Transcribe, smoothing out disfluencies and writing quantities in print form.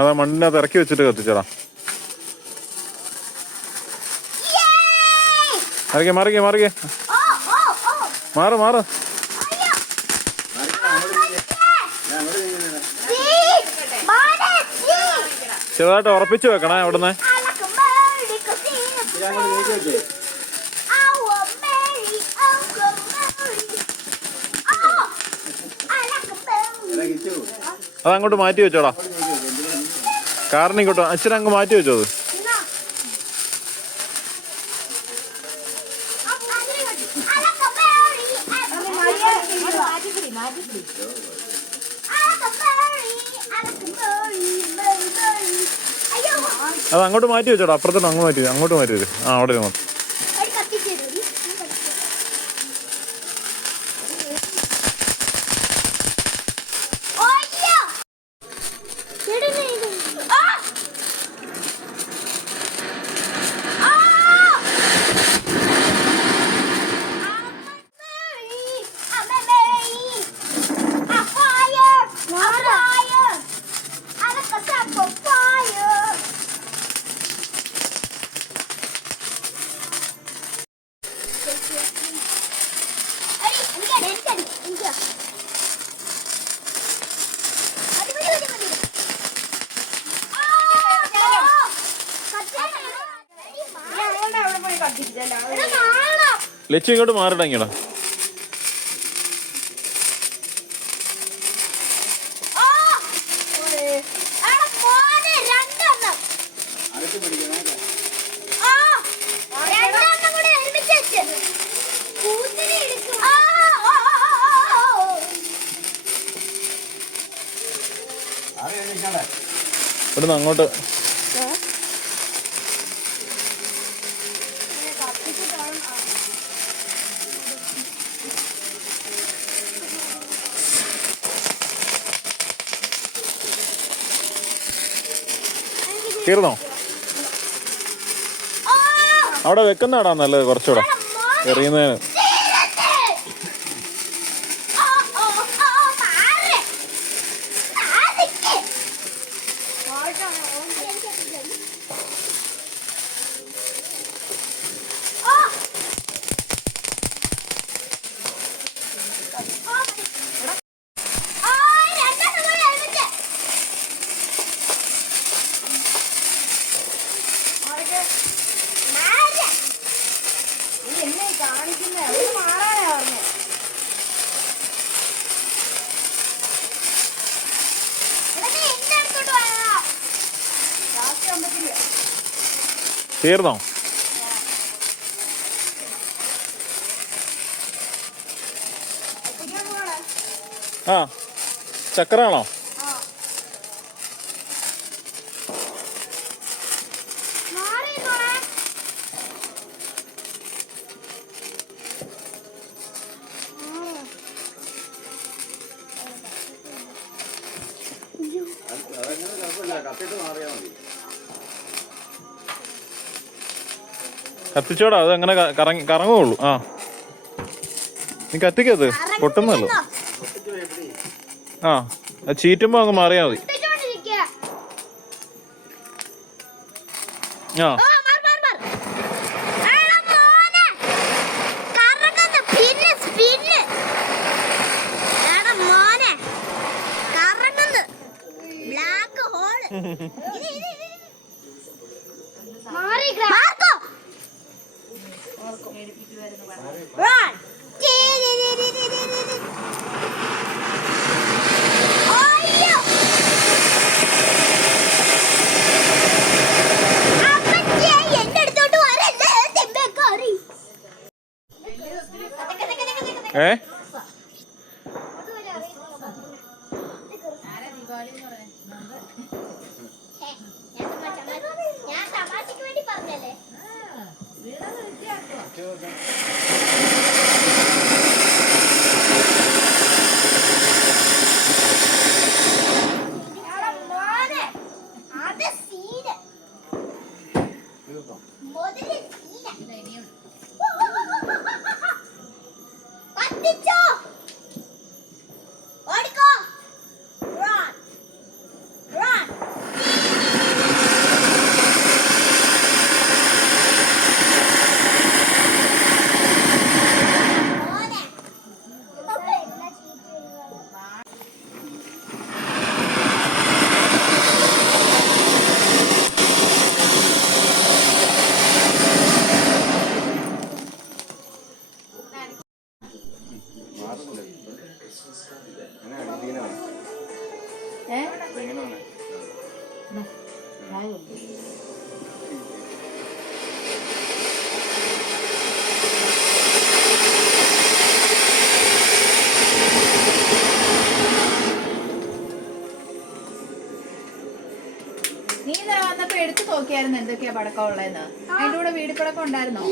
അതാ മണ്ണിനകത്ത് ഇറക്കി വെച്ചിട്ട് കത്തിച്ചടാ. മറികെ മറികെ മറികെ മാറ് മാറ്. ചെറുതായിട്ട് ഉറപ്പിച്ചു വെക്കണേ അവിടുന്ന്. അതങ്ങോട്ട് മാറ്റി വെച്ചോടാ. കാറിനിങ്ങോട്ടോ അച്ഛൻ അങ്ങ് മാറ്റി വെച്ചോ. അത് അതങ്ങോട്ട് മാറ്റി വെച്ചോടാ. അപ്പുറത്തോട്ട് അങ്ങ് മാറ്റി അങ്ങോട്ട് മാറ്റി വരും. അവിടെ മൊത്തം ലച്ചു ഇങ്ങോട്ട് മാറിടങ്ങിയടാ. ഇവിടുന്ന് അങ്ങോട്ട് തീർന്നോ? അവിടെ വെക്കുന്നതാടാ നല്ലത് കുറച്ചുകൂടെ എറിയുന്നതിന്. തീർന്നോ? ആ ചക്രാണോ? കത്തിച്ചോടാ. അത് അങ്ങനെ കറങ്ങുള്ളൂ. ആ നീ കത്തിക്കത് പൊട്ടുന്നല്ലോ. ആ അത് ചീറ്റുമ്പോ അങ്ങ് മാറിയാ മതി. ആ എന്റെ അടുത്തോട്ട് വരല്ലേ. ഏ നീ വന്നപ്പോ എടുത്തു നോക്കിയായിരുന്നു എന്തൊക്കെയാ പടക്കം ഉള്ളതെന്ന്. അതിന്റെ കൂടെ വീട് പടക്കം ഉണ്ടായിരുന്നോ?